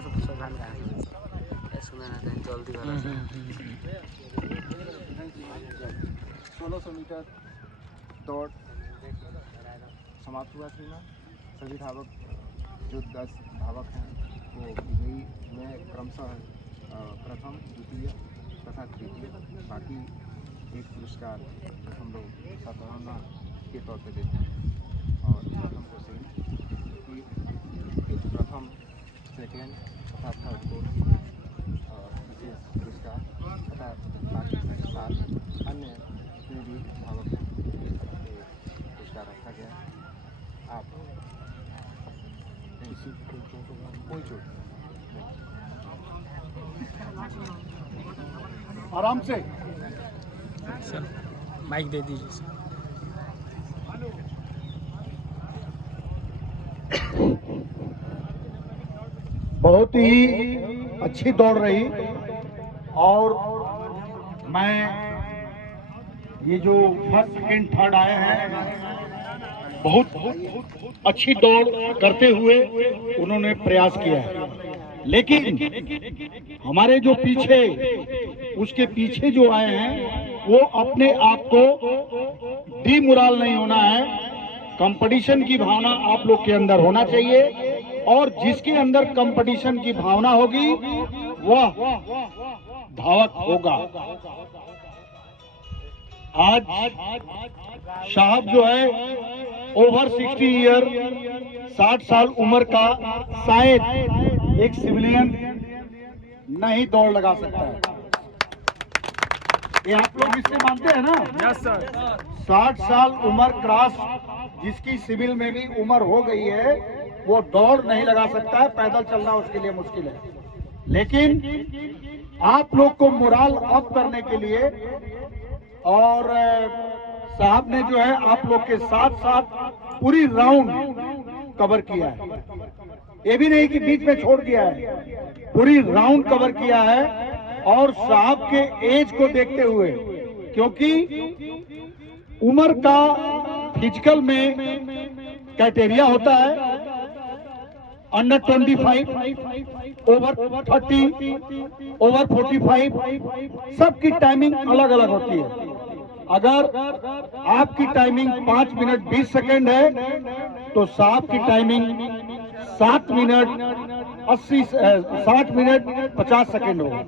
जल्दी 1600 मीटर दौड़ समाप्त हुआ थी ना। सभी धावक जो 10 धावक हैं वो विजयी में क्रमशः प्रथम, द्वितीय तथा तृतीय, बाकी एक पुरस्कार हम लोग सराहना के तौर पे देते हैं। और प्रथम को प्रथम, सेकेंड तथा थर्ड को विशेष पुरस्कार तथा बाकी 7 अन्य जितने भी धावक हैं पुरस्कार रखा गया। आप किसी कोई चोट आराम से सर माइक दे दीजिए सर। बहुत ही अच्छी दौड़ रही और मैं ये जो फर्स्ट सेकेंड थर्ड आए हैं बहुत अच्छी दौड़ करते हुए उन्होंने प्रयास किया है। लेकिन हमारे जो पीछे उसके पीछे जो आए हैं वो अपने आप को डीमोरल नहीं होना है। कंपटीशन की भावना आप लोग के अंदर होना चाहिए और जिसके अंदर कंपटीशन की भावना होगी वह धावक होगा। आज साहब जो है ओवर 60 ईयर 60 साल उम्र का शायद एक सिविलियन नहीं दौड़ लगा सकता है। ये आप लोग इससे मानते हैं ना? Yes sir. 60 साल उम्र क्रॉस जिसकी सिविल में भी उम्र हो गई है वो दौड़ नहीं लगा सकता है। पैदल चलना उसके लिए मुश्किल है। लेकिन आप लोग को मोरल अप करने के लिए और साहब ने जो है आप लोग के साथ साथ पूरी राउंड कवर किया है। ये भी नहीं कि बीच में छोड़ दिया है, पूरी राउंड कवर किया है। और साहब के एज को देखते हुए, क्योंकि उम्र का फिजिकल में क्राइटेरिया होता है, अंडर 25, ओवर 30, ओवर 45, सबकी टाइमिंग अलग अलग होती है। अगर आपकी टाइमिंग 5 मिनट 20 सेकेंड है तो साहब की टाइमिंग 7 मिनट 60 मिनट 50 सेकेंड होगा।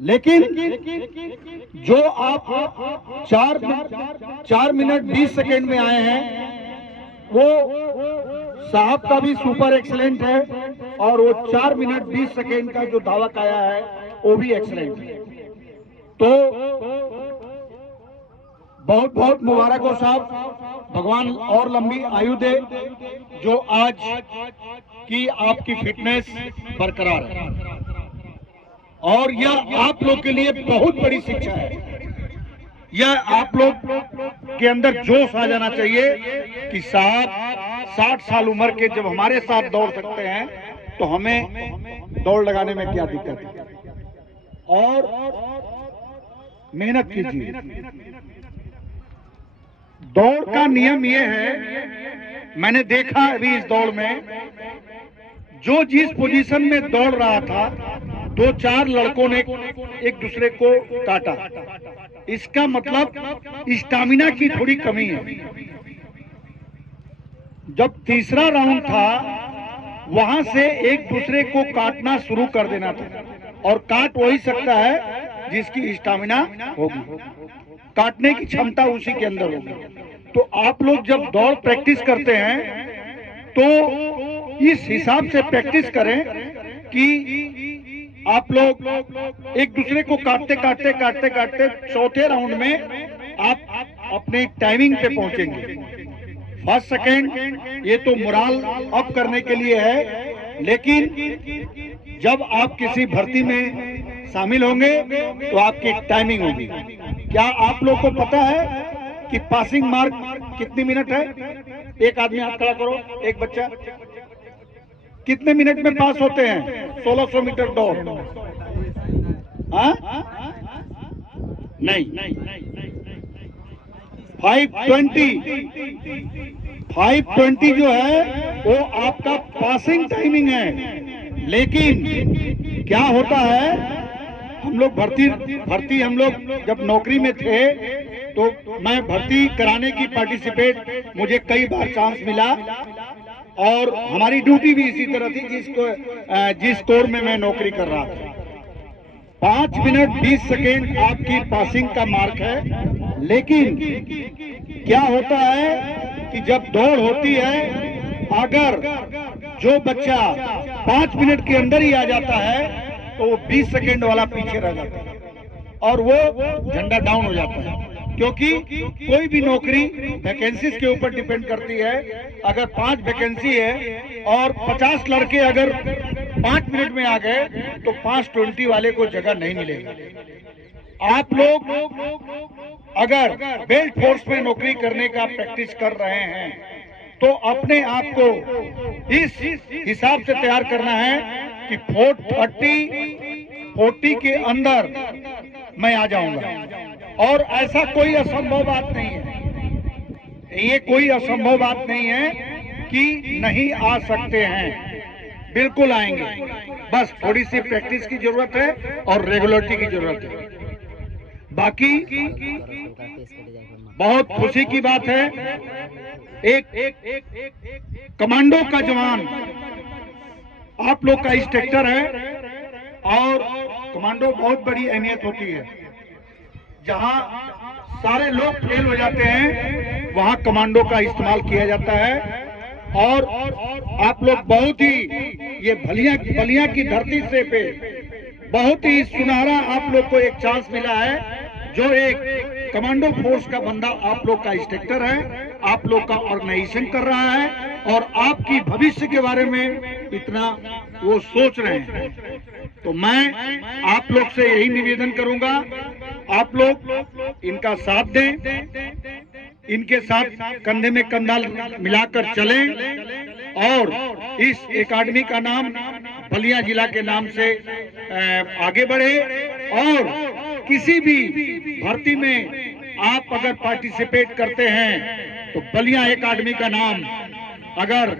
लेकिन जो आप 4 मिनट 20 सेकेंड में आए हैं वो साहब का भी सुपर एक्सीलेंट है और वो 4 मिनट 20 सेकेंड का जो धावक आया है वो भी एक्सीलेंट है। तो बहुत बहुत मुबारक हो साहब, भगवान और लंबी आयु दे। जो आज की आपकी फिटनेस बरकरार है और यह आप लोग के लिए बहुत बड़ी शिक्षा है। यह आप लोग के अंदर जोश आ जाना चाहिए कि साहब 60 साल उम्र के जब हमारे साथ दौड़ सकते हैं तो हमें दौड़ लगाने में क्या दिक्कत है। और मेहनत कीजिए। दौड़ का नियम यह है, मैंने देखा अभी इस दौड़ में जो जिस पोजीशन में दौड़ रहा था 2-4 लड़कों ने एक दूसरे को काटा। इसका मतलब स्टैमिना की थोड़ी कमी है। जब तीसरा राउंड था वहां से एक दूसरे को काटना शुरू कर देना था और काट वही सकता है जिसकी स्टैमिना होगी, काटने की क्षमता उसी के अंदर होगी। तो आप लोग जब दौड़ प्रैक्टिस करते हैं तो इस हिसाब से प्रैक्टिस करें कि आप लोग एक दूसरे को काटते काटते काटते काटते चौथे राउंड में आप अपने टाइमिंग पे पहुंचेंगे। फर्स्ट सेकेंड ये तो मोरल अप करने के लिए है, लेकिन जब आप किसी भर्ती में शामिल होंगे तो आपकी टाइमिंग होगी। क्या आप लोग को पता है कि पासिंग मार्क कितनी मिनट है? एक आदमी हाथ खड़ा करो, एक बच्चा। कितने मिनट में पास होते हैं 1600 मीटर दौड़? हाँ नहीं, 5:20 जो है वो आपका पासिंग टाइमिंग है। लेकिन क्या होता है, हम लोग भर्ती हम लोग जब नौकरी में थे तो मैं भर्ती कराने की पार्टिसिपेट, मुझे कई बार चांस मिला और हमारी ड्यूटी भी इसी तरह थी जिस कोर में मैं नौकरी कर रहा था। 5 मिनट 20 सेकेंड आपकी पासिंग का मार्क है, लेकिन क्या होता है कि जब दौड़ होती है, अगर जो बच्चा 5 मिनट के अंदर ही आ जाता है तो वो 20 सेकेंड वाला पीछे रह जाता है और वो झंडा डाउन हो जाता है, क्योंकि कोई भी नौकरी वैकेंसीज के ऊपर डिपेंड करती है। अगर 5 वैकेंसी है और 50 लड़के अगर 5 मिनट में आ गए तो 5:20 वाले को जगह नहीं मिलेगा। आप लोग अगर बेल्ट फोर्स में नौकरी करने का प्रैक्टिस कर रहे हैं तो अपने आप को इस हिसाब से तैयार करना है कि 40 के अंदर मैं आ जाऊंगा। और ऐसा कोई असंभव बात नहीं है, ये कोई असंभव बात नहीं है कि नहीं आ सकते हैं, बिल्कुल आएंगे। बस थोड़ी सी प्रैक्टिस की जरूरत है और रेगुलरिटी की जरूरत है। बाकी बहुत खुशी की बात है, एक कमांडो का जवान आप लोग का इंस्ट्रक्टर है और कमांडो बहुत बड़ी अहमियत होती है। जहां सारे लोग फेल हो जाते हैं वहां कमांडो का इस्तेमाल किया जाता है। और आप लोग बहुत ही ये बलिया की धरती से पे बहुत ही सुनहरा आप लोग को एक चांस मिला है। जो एक कमांडो फोर्स का बंदा आप लोग का इंस्ट्रक्टर है, आप लोग का ऑर्गेनाइजेशन कर रहा है और आपकी भविष्य के बारे में इतना वो सोच रहे हैं। तो मैं आप लोग से यही निवेदन करूंगा, आप लोग इनका साथ दें, इनके साथ कंधे में कंधा मिलाकर चलें और इस एकेडमी का नाम बलिया जिला के नाम से आगे बढ़े। और किसी भी भर्ती में आप अगर पार्टिसिपेट करते हैं तो बलिया एकेडमी का नाम अगर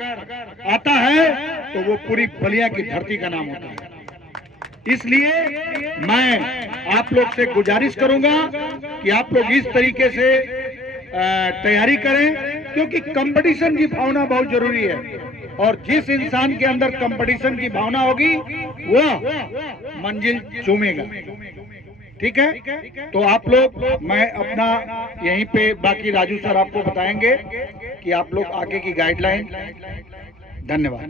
आता है तो वो पूरी बलिया की धरती का नाम होता है। इसलिए मैं आप लोग से गुजारिश करूंगा कि आप लोग इस तरीके से तैयारी करें, क्योंकि कंपटीशन की भावना बहुत जरूरी है और जिस इंसान के अंदर कंपटीशन की भावना होगी वह मंजिल चूमेगा। ठीक है, तो आप लोग, मैं अपना यहीं पे, बाकी राजू सर आपको बताएंगे कि आप लोग आगे की गाइडलाइन। धन्यवाद।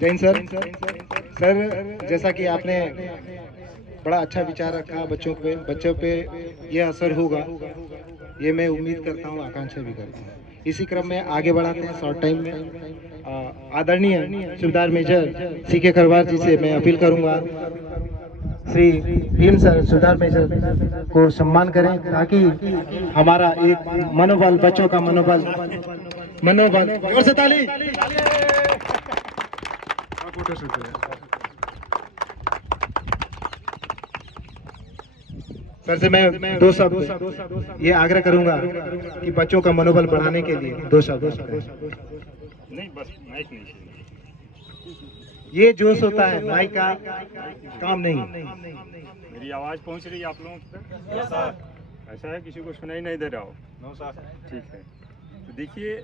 जैन सर, जैसा कि आपने बड़ा अच्छा विचार रखा, बच्चों पे यह असर होगा, ये मैं उम्मीद करता हूँ, आकांक्षा भी करता हूँ। इसी क्रम में आगे बढ़ाते हैं शॉर्ट टाइम में। आदरणीय सूबेदार मेजर सीके खरवार जी से मैं अपील करूंगा, श्री भीम सर सूबेदार मेजर को सम्मान करें ताकि हमारा एक मनोबल, बच्चों का मनोबल जोर से ताली। सर से मैं 2 शब्द ये आग्रह करूंगा कि बच्चों का मनोबल बढ़ाने के लिए 2 शब्द। नहीं, बस माइक नहीं चाहिए। ये जोश होता है, माइक का काम नहीं। मेरी आवाज पहुंच रही है आप लोगों तक? ऐसा है किसी को सुनाई नहीं दे रहा हो? ठीक है, तो देखिए,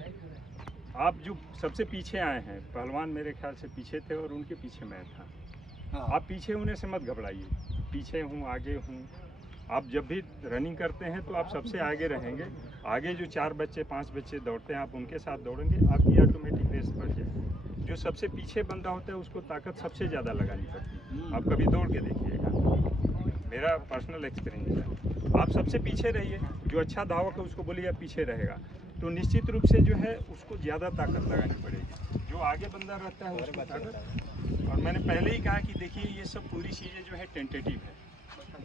आप जो सबसे पीछे आए हैं, पहलवान मेरे ख्याल से पीछे थे और उनके पीछे मैं था। आप पीछे होने से मत घबराइए, पीछे हूँ आगे हूँ। आप जब भी रनिंग करते हैं तो आप सबसे आगे रहेंगे। आगे जो 4 बच्चे 5 बच्चे दौड़ते हैं आप उनके साथ दौड़ेंगे, आपकी ऑटोमेटिक रेस बढ़ जाएगी। जो सबसे पीछे बंदा होता है उसको ताकत सबसे ज़्यादा लगानी पड़ती है। आप कभी दौड़ के देखिएगा, मेरा पर्सनल एक्सपीरियंस है। आप सबसे पीछे रहिए, जो अच्छा धावक है उसको बोलिए आप पीछे रहेगा, तो निश्चित रूप से जो है उसको ज़्यादा ताकत लगानी पड़ेगी। जो आगे बंदा रहता है उसको ताकत। और मैंने पहले ही कहा कि देखिए ये सब पूरी चीज़ें जो है टेंटेटिव है,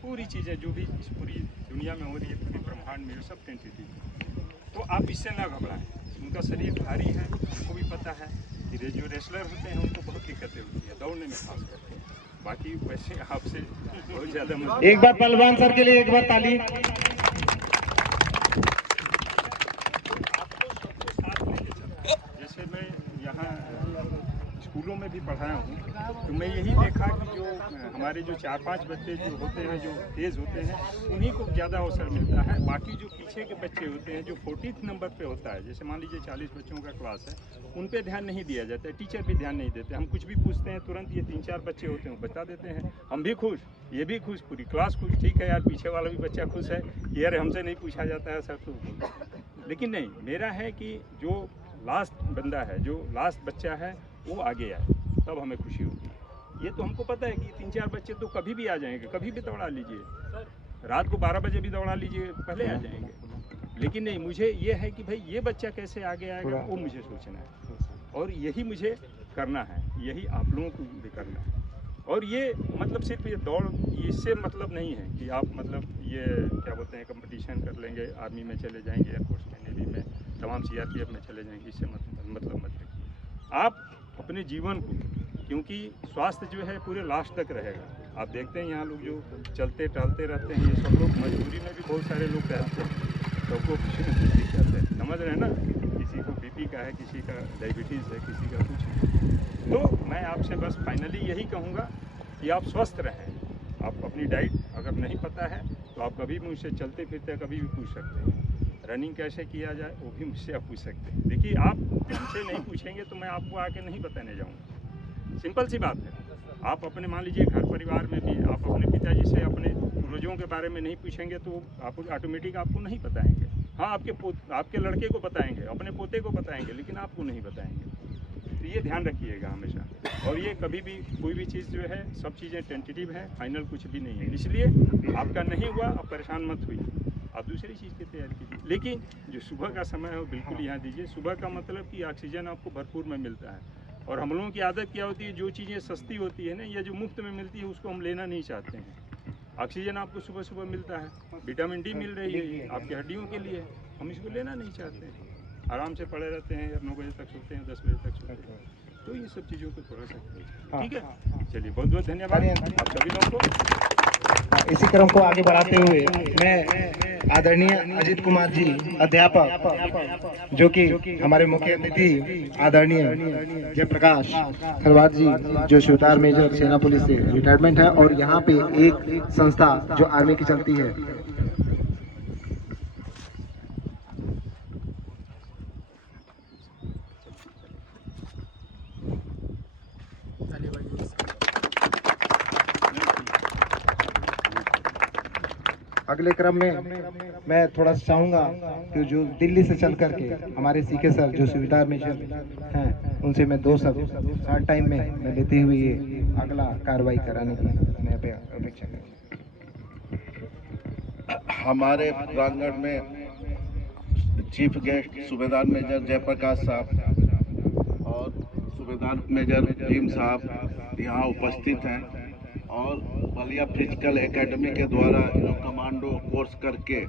पूरी चीज़ें जो भी इस पूरी दुनिया में हो रही है, पूरी ब्रह्मांड में, सब टेंटेटिव है। तो आप इससे ना घबराएं। उनका शरीर भारी है, उनको भी पता है कि जो रेसलर होते हैं उनको बहुत दिक्कतें होती है दौड़ने में खास करके। बाकी वैसे आपसे बहुत ज़्यादा एक बार पहलवान सर के लिए एक बार ताली। जैसे मैं यहाँ स्कूलों में में भी पढ़ाया हूँ, तो मैं यही देखा कि जो हमारे जो 4-5 बच्चे जो होते हैं, जो तेज़ होते हैं, उन्हीं को ज़्यादा अवसर मिलता है। बाकी जो पीछे के बच्चे होते हैं, जो 40th नंबर पे होता है, जैसे मान लीजिए 40 बच्चों का क्लास है, उन पे ध्यान नहीं दिया जाता है, टीचर भी ध्यान नहीं देते। हम कुछ भी पूछते हैं, तुरंत ये 3-4 बच्चे होते हैं बता देते हैं। हम भी खुश, ये भी खुश, पूरी क्लास खुश। ठीक है यार, पीछे वाला भी बच्चा खुश है कि यार हमसे नहीं पूछा जाता है सर, तो लेकिन नहीं, मेरा है कि जो लास्ट बंदा है, जो लास्ट बच्चा है, वो आगे आए, तब हमें खुशी होगी। ये तो हमको पता है कि 3-4 बच्चे तो कभी भी आ जाएंगे, कभी भी दौड़ा लीजिए, रात को 12 बजे भी दौड़ा लीजिए, पहले आ जाएंगे। लेकिन नहीं, मुझे ये है कि भाई ये बच्चा कैसे आगे आएगा, वो मुझे सोचना है, और यही मुझे करना है, यही आप लोगों को भी करना है। और ये मतलब सिर्फ ये दौड़, इससे मतलब नहीं है कि आप मतलब ये क्या बोलते हैं कंपटीशन कर लेंगे, आर्मी में चले जाएंगे, एयरफोर्स में, नेवी में, तमाम CRPF में चले जाएंगे, इससे मतलब मत रखिए। आप अपने जीवन को, क्योंकि स्वास्थ्य जो है पूरे लास्ट तक रहेगा। आप देखते हैं यहाँ लोग जो चलते टहलते रहते हैं, ये सब लोग मजबूरी में भी बहुत सारे लोग रहते हैं, सबको कुछ न कुछ दिक्कत है, समझ रहे हैं ना। किसी को BP का है, किसी का डायबिटीज़ है, किसी का कुछ है। तो मैं आपसे बस फाइनली यही कहूँगा कि आप स्वस्थ रहें। आप अपनी डाइट अगर नहीं पता है तो आप कभी भी मुझसे चलते फिरते कभी भी पूछ सकते हैं। रनिंग कैसे किया जाए वो भी मुझसे आप पूछ सकते हैं। देखिए, आप हमसे नहीं पूछेंगे तो मैं आपको आके नहीं बताने जाऊँगा, सिंपल सी बात है। आप अपने मान लीजिए घर परिवार में भी आप अपने पिताजी से अपने पूर्वजों के बारे में नहीं पूछेंगे तो आप ऑटोमेटिक आपको नहीं बताएंगे। हाँ, आपके लड़के को बताएंगे, अपने पोते को बताएंगे, लेकिन आपको नहीं बताएंगे। तो ये ध्यान रखिएगा हमेशा। और ये कभी भी कोई भी चीज़ जो है, सब चीज़ें टेंटेटिव है, फाइनल कुछ भी नहीं है। इसलिए आपका नहीं हुआ, आप परेशान मत हुई, आप दूसरी चीज़ की तैयारी कीजिए। लेकिन जो सुबह का समय है वो बिल्कुल यहाँ दीजिए। सुबह का मतलब कि ऑक्सीजन आपको भरपूर में मिलता है। और हम लोगों की आदत क्या होती है, जो चीज़ें सस्ती होती है ना, या जो मुफ्त में मिलती है, उसको हम लेना नहीं चाहते हैं। ऑक्सीजन आपको सुबह सुबह मिलता है, विटामिन D मिल रही है आपकी हड्डियों के लिए, हम इसको लेना नहीं चाहते हैं। आराम से पड़े रहते हैं, 9 बजे तक सोते हैं, 10 बजे तक सोते हैं। तो ये सब चीज़ों को थोड़ा सा, ठीक है। चलिए, बहुत बहुत धन्यवाद आप सभी लोगों को। इसी क्रम को आगे बढ़ाते हुए मैं आदरणीय अजित कुमार जी अध्यापक, जो कि हमारे मुख्य अतिथि आदरणीय जयप्रकाश खरवार जी, जो सूबेदार मेजर सेना पुलिस से रिटायरमेंट है और यहाँ पे एक संस्था जो आर्मी की चलती है, अगले क्रम में मैं थोड़ा सा चाहूँगा कि जो दिल्ली से चल करके हमारे सीके सर जो सूबेदार मेजर हैं, उनसे मैं 2 शब्द शॉर्ट टाइम में मैं लेते हुए ये अगला कार्रवाई कराने की मैं अपेक्षा करूँ। हमारे प्रांगण में चीफ गेस्ट सूबेदार मेजर जयप्रकाश साहब और सूबेदार मेजर भीम साहब यहाँ उपस्थित हैं और बलिया फिजिकल एकेडमी के द्वारा जो कमांडो कोर्स करके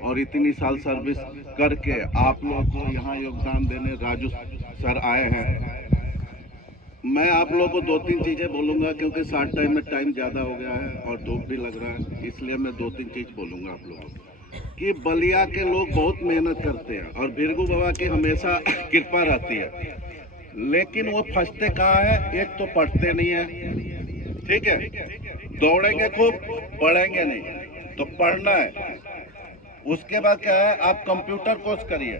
और इतनी साल सर्विस करके आप लोगों को यहाँ योगदान देने राजू सर आए हैं। मैं आप लोगों को 2-3 चीज़ें बोलूँगा क्योंकि शॉर्ट टाइम में टाइम ज़्यादा हो गया है और धूप भी लग रहा है, इसलिए मैं 2-3 चीज़ बोलूँगा आप लोगों को कि बलिया के लोग बहुत मेहनत करते हैं और भृगु बाबा की हमेशा कृपा रहती है, लेकिन वो फंसते कहाँ है, एक तो पढ़ते नहीं है, ठीक है, दौड़ेंगे खूब, पढ़ेंगे नहीं, तो पढ़ना है। उसके बाद क्या है, आप कंप्यूटर कोर्स करिए,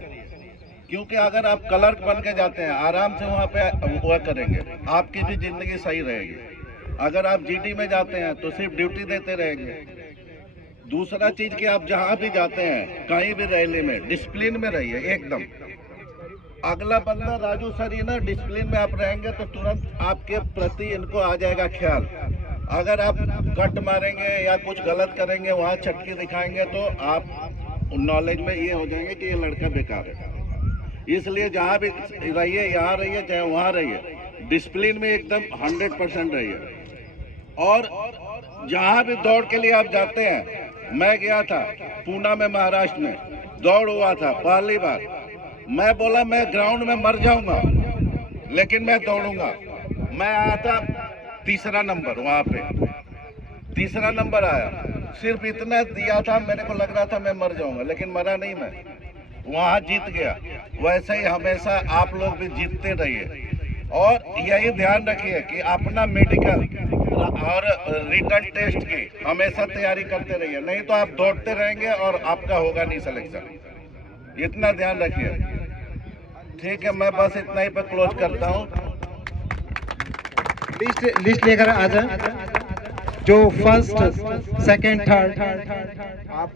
क्योंकि अगर आप क्लर्क बन के जाते हैं आराम से वहाँ पे वो करेंगे, आपकी भी जिंदगी सही रहेगी। अगर आप GD में जाते हैं तो सिर्फ ड्यूटी देते रहेंगे। दूसरा चीज कि आप जहाँ भी जाते हैं, कहीं भी रैली में डिसिप्लिन में रहिए एकदम। अगला बंदा राजू सर ये ना डिसिप्लिन में आप रहेंगे तो तुरंत आपके प्रति इनको आ जाएगा ख्याल। अगर आप कट मारेंगे या कुछ गलत करेंगे, वहाँ चटकी दिखाएंगे, तो आप नॉलेज में ये हो जाएंगे कि ये लड़का बेकार है। इसलिए जहाँ भी रहिए, यहाँ रहिए चाहे वहाँ रहिए, डिसिप्लिन में एकदम 100% रहिए। और जहाँ भी दौड़ के लिए आप जाते हैं, मैं गया था पूना में, महाराष्ट्र में दौड़ हुआ था पहली बार, मैं बोला मैं ग्राउंड में मर जाऊंगा लेकिन मैं दौड़ूंगा। मैं आया था 3रा नंबर, वहाँ पे 3रा नंबर आया, सिर्फ इतना दिया था, मेरे को लग रहा था मैं मर जाऊंगा, लेकिन मरा नहीं, मैं वहाँ जीत गया। वैसे ही हमेशा आप लोग भी जीतते रहिए और यही ध्यान रखिए कि अपना मेडिकल और रिटन टेस्ट की हमेशा तैयारी करते रहिए, नहीं तो आप दौड़ते रहेंगे और आपका होगा नहीं सिलेक्शन। इतना ध्यान रखिए। ठीक है, मैं बस इतना ही पे क्लोज करता हूँ। लिस्ट लेकर आ जाए, जो फर्स्ट सेकंड थर्ड, आप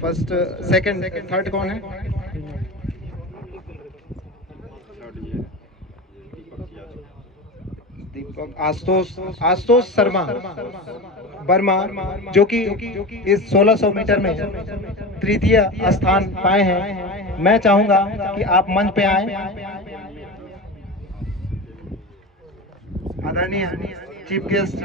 फर्स्ट सेकंड थर्ड कौन है? दीपक, आशुतोष शर्मा वर्मा, जो कि इस 1600 मीटर में तृतीय स्थान पाए हैं। मैं चाहूंगा कि आप मंच पे आए। आदरणीय चीफ गेस्ट